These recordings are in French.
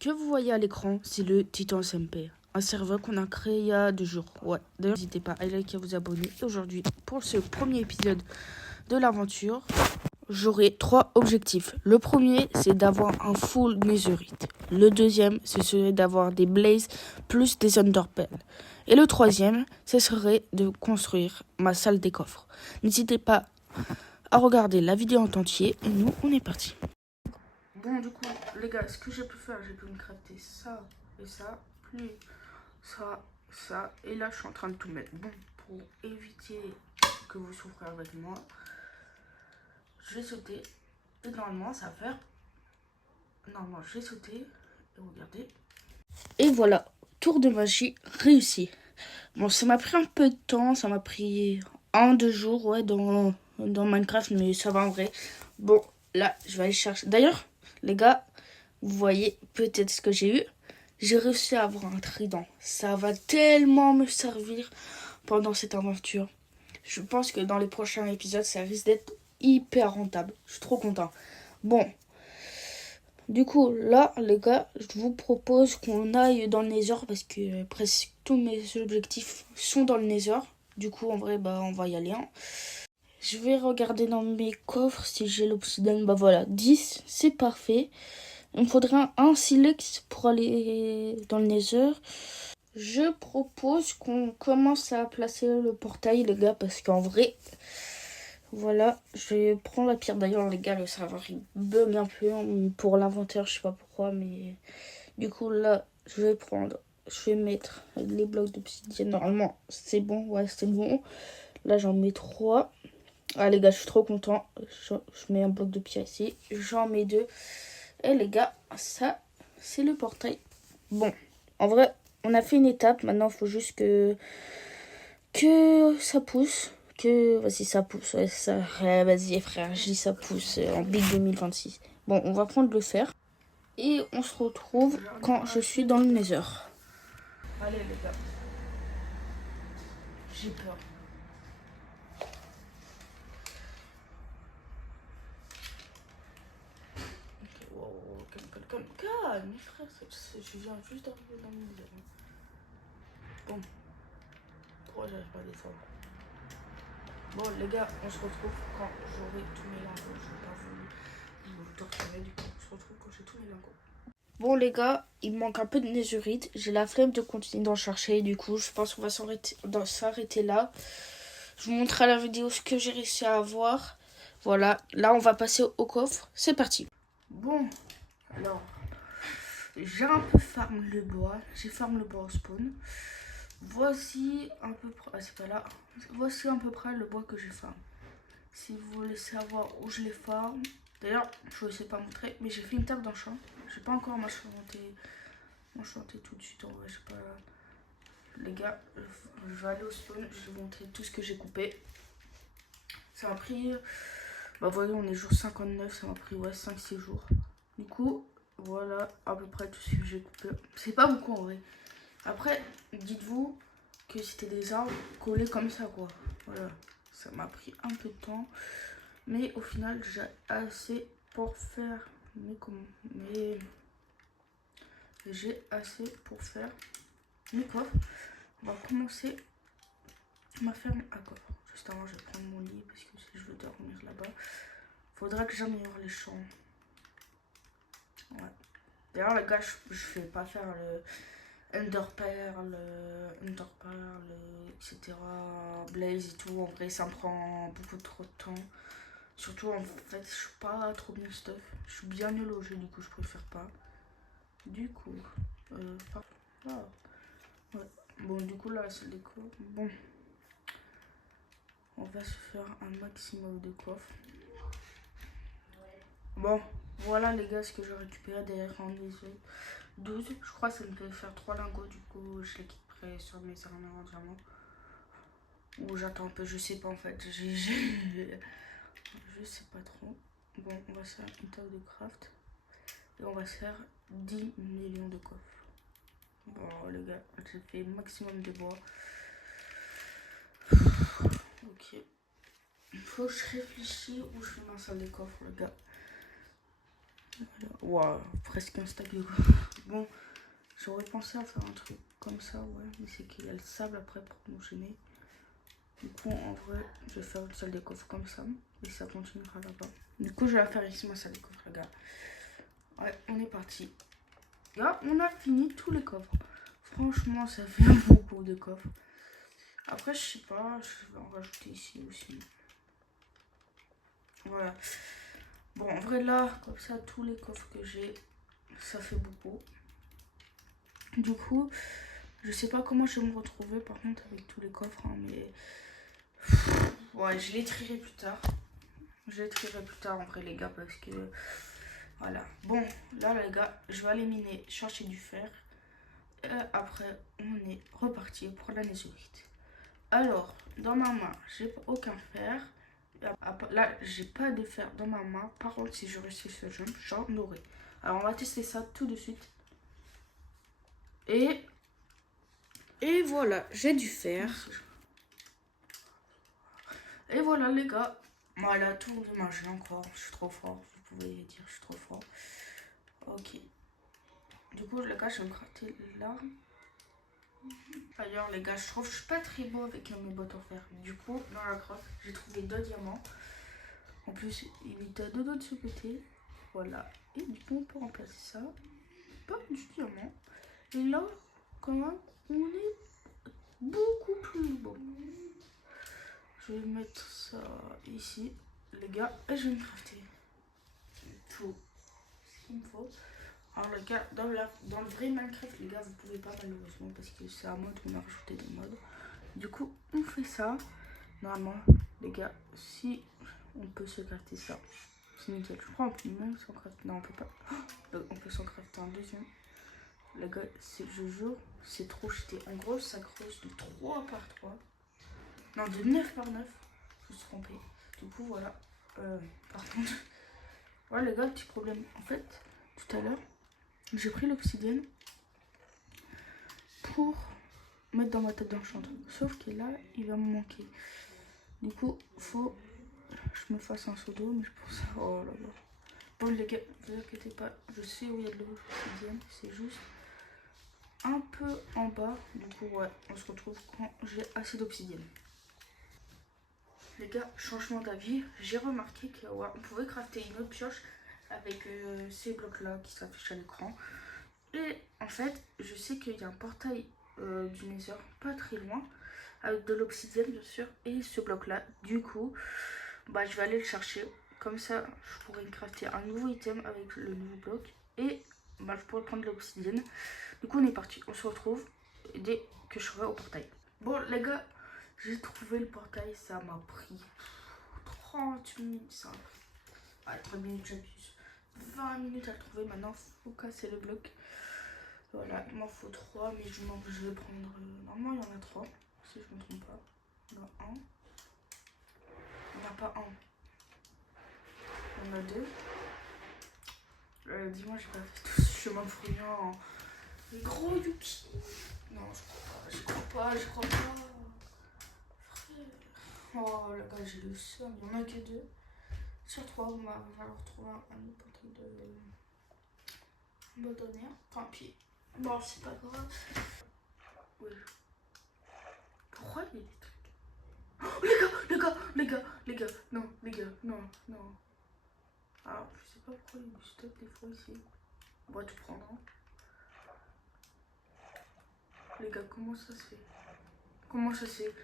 que vous voyez à l'écran, c'est le Titan SMP. Un serveur qu'on a créé il y a 2 jours. Ouais, d'ailleurs, n'hésitez pas à liker et à vous abonner. Et aujourd'hui, pour ce premier épisode de l'aventure, j'aurai 3 objectifs. Le premier, c'est d'avoir un full netherite. Le deuxième, ce serait d'avoir des blazes plus des underpells. Et le troisième, ce serait de construire ma salle des coffres. N'hésitez pas à regarder la vidéo en entier. Et nous, on est parti. Bon, du coup, les gars, ce que j'ai pu faire, j'ai pu me crafter ça et ça, plus ça. Et là, je suis en train de tout mettre. Bon, pour éviter que vous souffrez avec moi, je vais sauter. Et normalement, ça va faire... Normalement, je vais sauter. Et regardez. Et voilà, tour de magie réussi. Bon, ça m'a pris un peu de temps. Ça m'a pris 1-2 jours, ouais, dans Minecraft. Mais ça va en vrai. Bon, là, je vais aller chercher. D'ailleurs, les gars, vous voyez peut-être ce que j'ai eu. J'ai réussi à avoir un trident. Ça va tellement me servir pendant cette aventure. Je pense que dans les prochains épisodes, ça risque d'être hyper rentable. Je suis trop content. Bon, du coup, là, les gars, je vous propose qu'on aille dans le Nether parce que presque tous mes objectifs sont dans le Nether. Du coup, en vrai, bah, on va y aller. Hein. Je vais regarder dans mes coffres si j'ai l'obsidienne. Bah voilà, 10, c'est parfait. Il me faudrait un silex pour aller dans le Nether. Je propose qu'on commence à placer le portail, les gars, parce qu'en vrai, voilà, je vais prendre la pierre. D'ailleurs, les gars, le serveur il bug un peu pour l'inventaire, je sais pas pourquoi, mais du coup, là, je vais mettre les blocs d'obsidienne. Normalement, c'est bon, ouais, c'est bon. Là, j'en mets 3. Ah, les gars, je suis trop content. Je mets un bloc de pierre ici, j'en mets 2. Et les gars, ça, c'est le portail. Bon, en vrai, on a fait une étape. Maintenant, il faut juste que ça pousse. Vas-y, ça pousse. Ouais, ça... Vas-y, frère, je dis ça pousse en Big 2026. Bon, on va prendre le fer. Et on se retrouve quand je suis dans le Nether. Allez, les gars. J'ai peur. Wow, calme, frère, je viens juste d'arriver dans le Nether. Bon, pourquoi j'arrive pas à descendre? Bon, les gars, on se retrouve quand j'aurai tous mes lingots. Je vais pas vous torturer, du coup, on se retrouve quand j'ai tous mes lingots. Bon, les gars, il me manque un peu de netherite. J'ai la flemme de continuer d'en chercher. Du coup, je pense qu'on va s'arrêter là. Je vous montrerai à la vidéo ce que j'ai réussi à avoir. Voilà, là, on va passer au coffre. C'est parti. Bon, alors, j'ai un peu farm le bois. J'ai farm le bois au spawn. Voici à peu près, c'est pas là. Voici à peu près le bois que j'ai farm. Si vous voulez savoir où je les farm, d'ailleurs, je ne sais pas montrer, mais j'ai fait une table d'enchant. Je vais pas encore m'enchanter tout de suite. En vrai, je sais pas. Les gars, je vais aller au spawn. Je vais vous montrer tout ce que j'ai coupé. Ça m'a pris. Bah, vous voyez, on est jour 59. Ça m'a pris, ouais, 5-6 jours. Du coup, voilà à peu près tout ce que j'ai coupé. C'est pas beaucoup en vrai. Après, dites-vous que c'était des arbres collés comme ça, quoi. Voilà. Ça m'a pris un peu de temps. Mais au final, j'ai assez pour faire mais j'ai assez pour faire mes coffres. On va commencer ma ferme à coffre. Juste avant, je vais prendre mon lit parce que si je veux dormir là-bas, faudra que j'améliore les champs. Ouais. D'ailleurs, les gars, je vais pas faire le Enderpearl, etc. Blaze et tout. En vrai, ça me prend beaucoup trop de temps. Surtout, en fait, je suis pas trop bien stuff. Je suis bien nul au jeu, du coup, je préfère pas. Du coup, ouais. Bon, du coup, là, c'est les coffres. Bon, on va se faire un maximum de coffres. Bon, voilà, les gars, ce que j'ai récupéré derrière en les 12. Je crois que ça me peut faire 3 lingots. Du coup, je les quitterai sur mes armures en diamant. Ou j'attends un peu, je sais pas en fait. Je sais pas trop. Bon, on va se faire une table de craft. Et on va se faire 10 millions de coffres. Bon, les gars, j'ai fait maximum de bois. Ok. Il faut que je réfléchisse où je fais ma salle de coffre, les gars. Voilà. Wow, presque un stack de bon, j'aurais pensé à faire un truc comme ça, ouais, mais c'est qu'il y a le sable après pour nous gêner. Du coup, en vrai, je vais faire une salle des coffres comme ça, et ça continuera là-bas. Du coup, je vais la faire ici, ma salle des coffres, les gars. Ouais, on est parti. Là, on a fini tous les coffres. Franchement, ça fait beaucoup de coffres. Après, je sais pas, je vais en rajouter ici aussi. Voilà. Bon, en vrai, là, comme ça, tous les coffres que j'ai, ça fait beaucoup. Du coup, je sais pas comment je vais me retrouver, par contre, avec tous les coffres, hein, mais... Ouais, je les trierai plus tard. Je les trierai plus tard, en vrai, les gars, parce que... Voilà. Bon, là, les gars, je vais aller miner, chercher du fer. Après, on est reparti pour la netherite. Alors, dans ma main, j'ai aucun fer. Là, j'ai pas de fer dans ma main. Par contre, si je restais ce jump, j'en aurais. Alors, on va tester ça tout de suite. Et voilà, j'ai du fer. Et voilà, les gars. Voilà, tout dommage encore. Je suis trop fort. Vous pouvez dire, je suis trop fort. Ok. Du coup, les gars, je vais me crafter l'arme. D'ailleurs, les gars, je trouve que je suis pas très beau avec mes bottes en fer. Du coup, dans la grotte, j'ai trouvé 2 diamants. En plus, il était à 2 doigts de ce côté. Voilà. Et du coup, on peut remplacer ça par du diamant. Et là, quand même, on est beaucoup plus beau. Je vais mettre ça ici, les gars, et je vais me crafter tout ce qu'il me faut. Alors les gars, dans le vrai Minecraft, les gars, vous pouvez pas malheureusement parce que c'est un mode qu'on a rajouté des modes. Du coup, on fait ça. Normalement, les gars, si on peut se crafter ça, c'est nickel. Je crois qu'on peut même s'en crafter. Non, on peut pas. On peut s'en crafter un deuxième. Les gars, je jure, c'est trop cheaté. En gros, ça creuse de 3 par 3. Non, de 9 par 9. Je me suis trompée. Du coup, voilà. Par contre, voilà les gars, petit problème. En fait, tout à l'heure, j'ai pris l'obsidienne pour mettre dans ma table d'enchanteur. Sauf que là, il va me manquer. Du coup, faut que je me fasse un seau d'eau, mais je pense... Oh là là. Bon les gars, ne vous inquiétez pas, je sais où il y a de l'obsidienne. C'est juste un peu en bas. Du coup, ouais, on se retrouve quand j'ai assez d'obsidienne. Les gars, changement d'avis, j'ai remarqué que ouais, on pouvait crafter une autre pioche avec ces blocs là qui s'affichent à l'écran. Et en fait, je sais qu'il y a un portail du Nether pas très loin, avec de l'obsidienne bien sûr, et ce bloc là. Du coup, bah, je vais aller le chercher. Comme ça, je pourrais crafter un nouveau item avec le nouveau bloc. Et bah, je pourrais prendre l'obsidienne. Du coup, on est parti. On se retrouve dès que je serai au portail. Bon, les gars, j'ai trouvé le portail. Ça m'a pris 30 minutes. Ça. Ah, 30 minutes, j'abuse. 20 minutes à le trouver. Maintenant, faut casser le bloc. Voilà, il m'en faut 3, mais je vais prendre... normalement, il y en a 3, si je ne me trompe pas. Il y en a un. Il n'y en a pas un. Il y en a 2. Dis-moi, j'ai pas fait tout ce chemin de fouillant. Les gros Yuki. Non, je crois pas. Frère. Oh, là gars, j'ai le seum. Il n'y en a que 2. Sur 3, on va falloir trouver un autre portail de bâtonnière. Tant pis. Bon, c'est pas grave. Oui. Pourquoi il y a des trucs? Oh, les gars, non, les gars, non. Alors, je sais pas pourquoi il y a du stock des fois ici. On va tout prendre. Hein. Les gars, comment ça se fait? Comment ça se fait?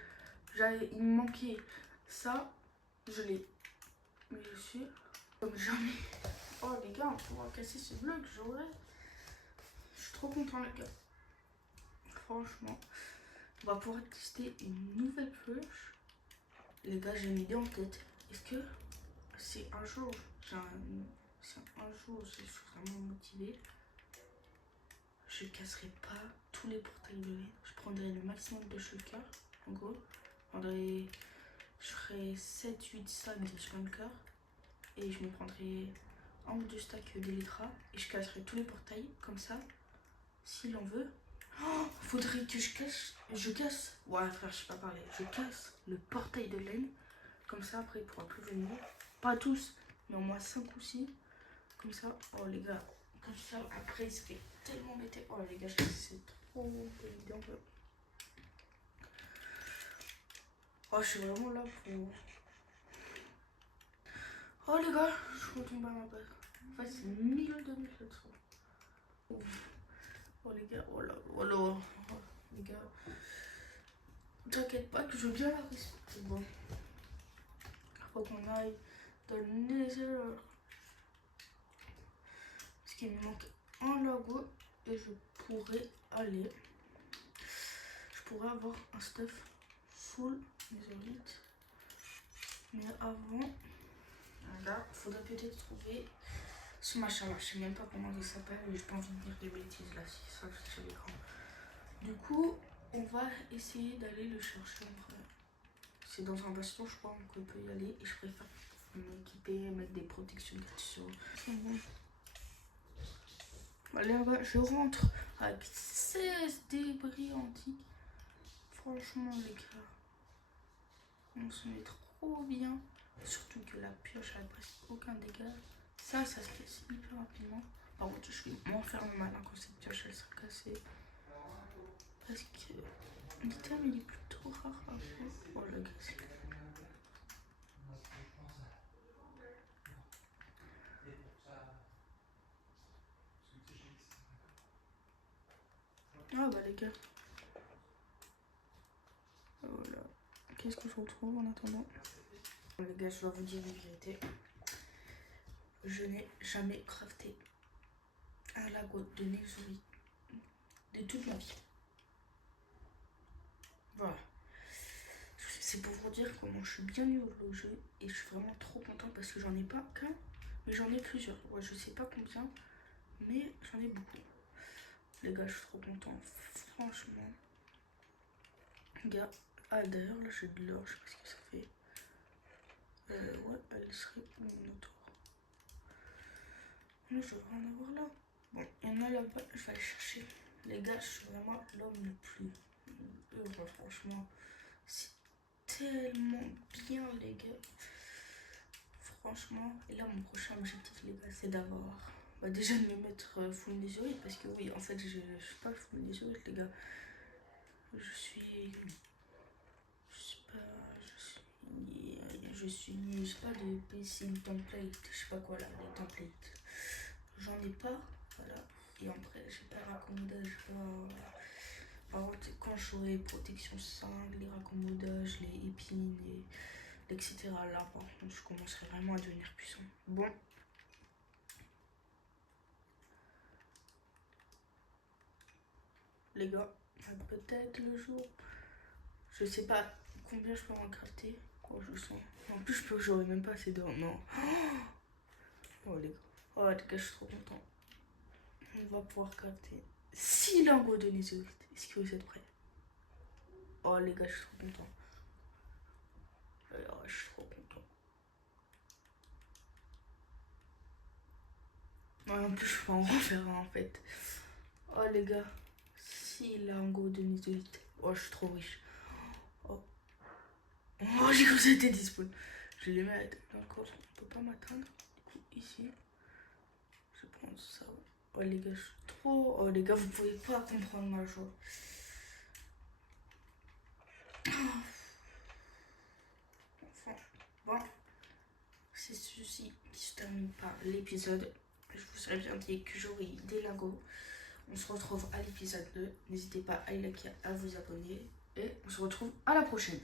Il me manquait ça, je l'ai. Mais je suis comme jamais. Oh les gars, on pourra casser ce bloc, j'aurais. Je suis trop content les gars. Franchement, on va pouvoir tester une nouvelle pioche. Les gars, j'ai une idée en tête. Est-ce que c'est un jour, je suis vraiment motivée, je casserai pas tous les portails de laine. Je prendrai le maximum de shulker. En gros, je ferai 7-8 stacks de shulker. Et je me prendrai 1 ou 2 stacks d'elytra. Et je casserai tous les portails comme ça. S'il en veut. Oh, faudrait que je casse. Ouais frère, je sais pas parler. Je casse le portail de laine. Comme ça après il pourra plus venir. Pas tous, mais au moins 5 ou 6. Comme ça. Oh les gars, quand je ferme après, il se fait tellement m'étais. Oh les gars, c'est trop évident. Oh, je suis vraiment là pour. Oh les gars, je retombe à ma base. En fait, c'est 1000-2700. Oh les gars, oh là, oh là. Oh, les gars. T'inquiète pas que je veux bien la respecter. Bon. Faut qu'on aille dans le nether. Parce qu'il me manque un lago et je pourrais aller. Je pourrais avoir un stuff full netherite. Mais avant, là, il faudrait peut-être trouver ce machin là. Je sais même pas comment il s'appelle, mais j'ai pas envie de dire des bêtises là. C'est ça que c'est sur l'écran. Du coup, on va essayer d'aller le chercher en vrai. C'est dans un bastion, je crois, qu'on peut y aller. Et je préfère m'équiper, mettre des protections sur. C'est bon. Allez, je rentre avec 16 débris antiques. Franchement, les gars, on se met trop bien. Surtout que la pioche a presque aucun dégât. Ça se casse hyper rapidement. Par contre, je suis moins ferme malin quand cette pioche elle serait cassée. Parce que l'item il est plutôt rare à voir. Oh la graisse. Ah bah les gars. Voilà. Qu'est-ce que je retrouve en attendant? Les gars, je dois vous dire une vérité. Je n'ai jamais crafté un lago de netherite de toute ma vie. Voilà. C'est pour vous dire comment je suis bien nul au jeu et je suis vraiment trop content parce que j'en ai pas qu'un, mais j'en ai plusieurs. Ouais, je sais pas combien, mais j'en ai beaucoup. Les gars, je suis trop content. Franchement. Les gars, ah d'ailleurs là j'ai de l'or, je sais pas ce que ça fait. Ouais, elle serait autour. Non, je devrais en avoir là. Bon, il y en a là-bas, je vais aller chercher. Les gars, je suis vraiment l'homme le plus heureux, franchement. C'est tellement bien, les gars. Franchement, et là, mon prochain objectif, les gars, c'est d'avoir. Bah, déjà de me mettre full netherite, parce que oui, en fait, je suis pas full netherite, les gars. Je suis pas. Je sais pas de PC template, je sais pas quoi là, les templates. J'en ai pas, voilà. Et après, j'ai pas raccommodage, par contre, quand j'aurai protection 5, les raccommodages, les épines, etc. Là, par contre, je commencerai vraiment à devenir puissant. Bon. Les gars, peut-être le jour. Je sais pas combien je peux en crafter. Oh, je sens. En plus, j'aurais même pas assez d'or. Non. Oh, les gars. Oh, les gars, je suis trop content. On va pouvoir crafter 6 lingots de netherite. Est-ce que vous êtes prêts? Oh, les gars, je suis trop content. Oh, je suis trop content. Ouais, en plus, je peux en refaire un en fait. Oh, les gars. 6 lingots de netherite. Oh, je suis trop riche. Oh, oh j'ai cru que c'était disponible. Je vais les mettre dans le coffre. On peut pas m'atteindre. Du coup, ici. Je prends ça. Oh, les gars, je suis trop. Oh, les gars, vous pouvez pas comprendre ma joie. Enfin, bon. C'est ceci qui se termine par l'épisode. Je vous avais bien dit que j'aurai des lingots. On se retrouve à l'épisode 2. N'hésitez pas à liker, à vous abonner. Et on se retrouve à la prochaine.